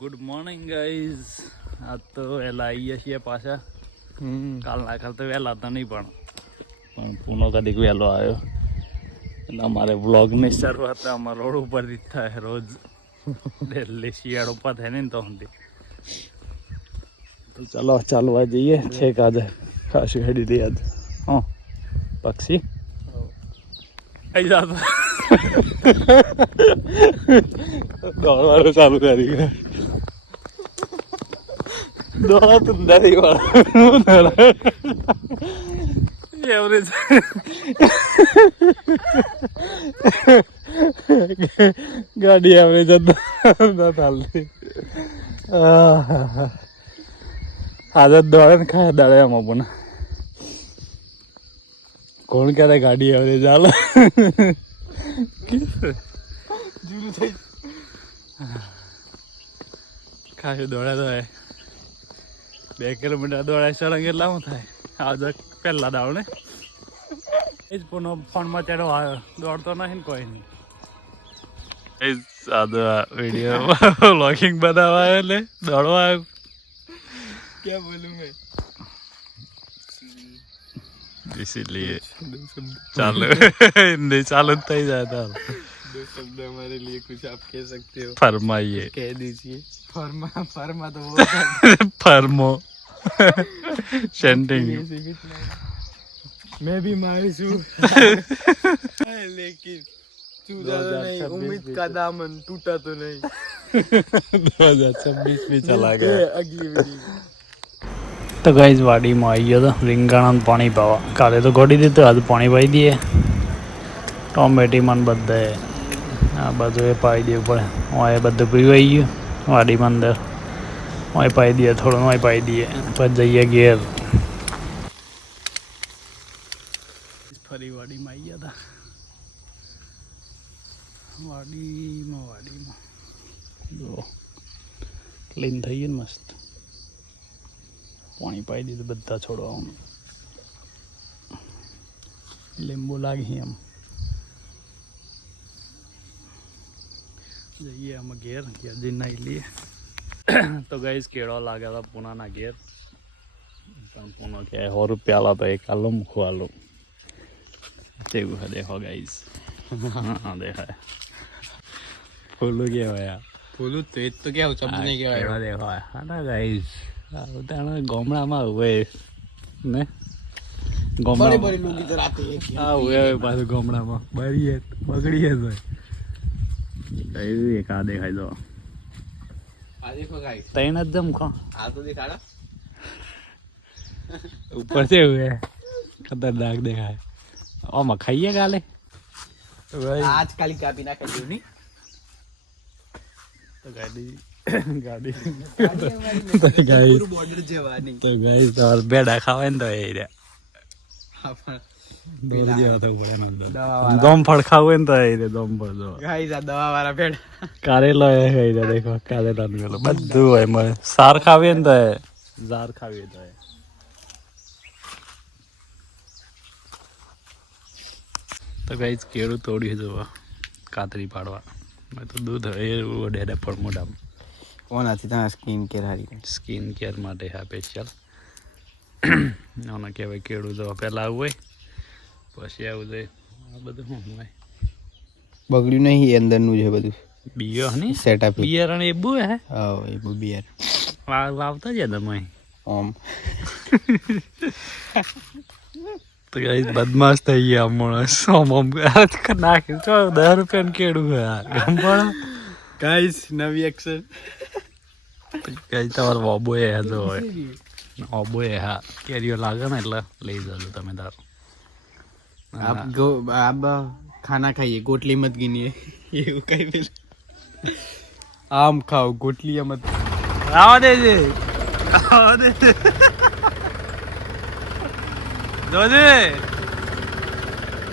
Good morning guys. આજ તો વહેલા આવીએ છીએ પાછા. કાલના તો વહેલા તો નહીં પણ પૂનો કદીક વહેલો આવ્યો એટલે અમારે વ્લોગની શરૂઆત અમારા રોડ ઉપરથી થાય રોજ. ડેલી શિયાળો ઉપર થાય ને તો સુધી તો ચાલો ચાલવા જઈએ. છેક આજે ખાસું હેડી દઈએ આજે. હા પક્ષી આવી જતો દોડવાનું ચાલુ કરી ગયા. દોડા તો નથી એવરેજ ગાડી એવરેજ ચાલતી. આદત દોડે ને ખાય દાડે એમાં પણ કોણ ક્યારે ગાડી એવરેજ ચાલે ખાસું દોડે તો 2 કિલોમીટર દોડાય સળંગ એટલે શું થાય. આજે પહેલા દાવ ને એ જ પુનો ફોનમાં ચડો આવ્યો દોડતો નથી ને કોઈ નહીં. એ સાદો વિડીયો વ્લોગિંગ બનાવવા આવ્યો એટલે દોડવા આવ્યો. ક્યાં બોલું મેં इसीलिए चालू नहीं चालू ही जाता. 2 शब्द हमारे लिए कुछ आप कह सकते हो? फरमाइए. कह दीजिए. फरमा तो वो फरमो सेंटिंग. मैं भी मायूस हूँ लेकिन टूटा तो नहीं. उम्मीद का दामन टूटा तो नहीं. 2026 भी चला गया. अगली वीडियो તો ગાઈઝ વાડીમાં આવી ગયો તો રીંગણાનું પાણી પાવા. કાલે તો ઘોડી દીધું, આજે પાણી પાઈ દઈએ. ટોમેટીમાં બધે આ બધું એ પાઈ દેવું પડે. હું એ બધું પીવાઈ ગયું વાડીમાં અંદર. હું પાઈ દઈએ થોડું, હું પાઈ દઈએ પછી જઈએ ઘેર. ફરી વાડીમાં આવી ગયા હતા. વાડીમાં જો ક્લીન થઈ ગયું ને મસ્ત. પાણી પાઈ દીધું બધા છોડવાનું. લીંબુ લાગી એમ. જઈએ અમે ઘેર જઈને નાહી લઈએ. તો ગાઈસ કેળો લાગ્યા હતા પૂનાના ઘેર. પણ પૂનો કે 100 રૂપિયા આલા તો એક આલો મૂકવા આલો. તેવું હે દેખો ગાઈસ. હા દેખાય ફૂલું કહેવાય. ફૂલું તો એ તો કેવું શબ્દ નહીં કહેવાય. દેખો હા ના ગાઈસ ગામડામાં હોય ને પાછું ગામડામાં બળીએ બગડીએ તો એક આ દેખાય તો તૈન જ જમ ખો ઉપર છે એવું ખતરનાક દેખાય. આમાં ખાઈએ કાલે આજ કાલી કાપી નાખે નહીં તો ગાડી બેડા ખાવાય ને તો એ દોમફળ ખાવું ને તો એ દોમફળ દવા વાળા બેડા. કારેલો એ દેખો કારેલા બધું હોય મળે. સાર ખાવીએ ને તો ઝાર ખાવીએ તો ગાઈસ કેળું તોડ્યું જોવા કાતરી પાડવા. તો દૂધ એ ડેડે પણ મોઢામાં ઓનાથી તમારે સ્કિન કેર માટે હા સ્પેશિયલ. આને કહેવાય કેળું જો પહેલાં આવું હોય પછી આવું જાય. આ બધું શું હોય બગડ્યું નહીં અંદરનું છે બધું. બિયર નહીં સેટઅપ બિયર અને એબુ હે. હા એબુ બિયર વાવતા જ તમે ઓમ. તો ગાઈસ બદમાશ થઈ ગયા માણસ. ઓમ નાખી 10 રૂપિયાનું કેળું ગંભણ. ગાઈસ નવી એક્શન ગાઈસ તમારો ઓબો એ જો હોય ઓબો એ હા કેરીઓ લાગે ને એટલે લઈ જજો તમે તાર. આપ ખાના ખાઈએ ગોટલી મત ગીનીએ એવું કઈ પેલું આમ ખાઓ ગોટલી મત આવા દેજે જોજે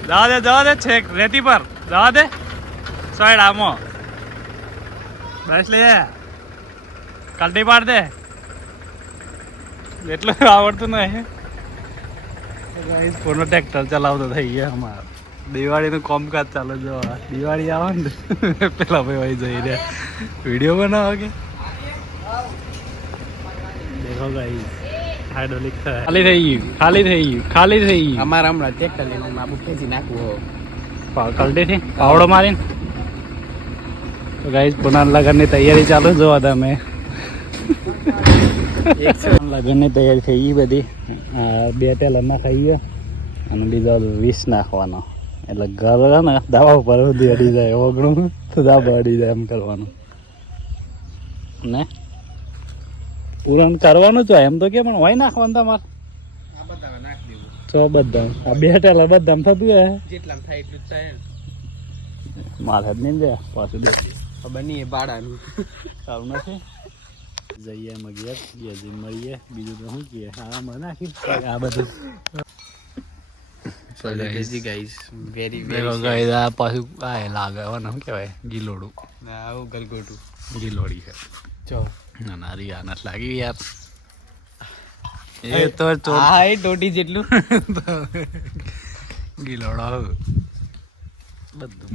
જવા દે છેક રેતી પર જવા દે સાઈડ આમો બસ લે કલટી પાડ દે. એટલું આવડતું નહીં. પૂરો ટ્રેક્ટર ચલાવતો થઈ ગયા અમારે. દિવાળીનું કામકાજ ચાલે જો દિવાળી આવે ને પેલા ભાઈ જઈ રહ્યા વિડીયો બનાવો કે દેખો ગાઈસ હાઇડ્રોલિક ખાલી થઈ ગયું અમારા હમણાં ટ્રેક્ટર લઈને માબુ ખેંચી નાખવું કલટીથી પાવડો મારીને તો ગાઈસ પુનઃ લગનની તૈયારી ચાલુ જોવા તમે લગનની તૈયારી થઈ ગઈ બધી 2 ટેલર ના ખાઈએ અને બીજો 20 નાખવાનો એટલે ઘર ને દવા ઉપર અડી જાય ઓગણું તો દાબા અડી જાય એમ કરવાનું ને પૂરણ કરવાનું છે એમ તો કે પણ હોય નાખવાનું તમારે તો બધા આ 2 ટેલર બધા થતું હે જેટલા થાય એટલું જ થાય મારે જ નહીં જાય પાછું દે ખબર નહીં એ ભાડાનું સારું નથી જઈએ એમાં ઘેર જઈ મળીએ બીજું તો શું કહીએ આમાં નાખી આ બધું આ પાછું આ લાગે શું કહેવાય ગીલોડું આવું ગલગોટું ગીલોડી છે ચો ના ના રિયાના લાગી યાર એ તો હા એ ટોટી જેટલું ગીલોડો બધું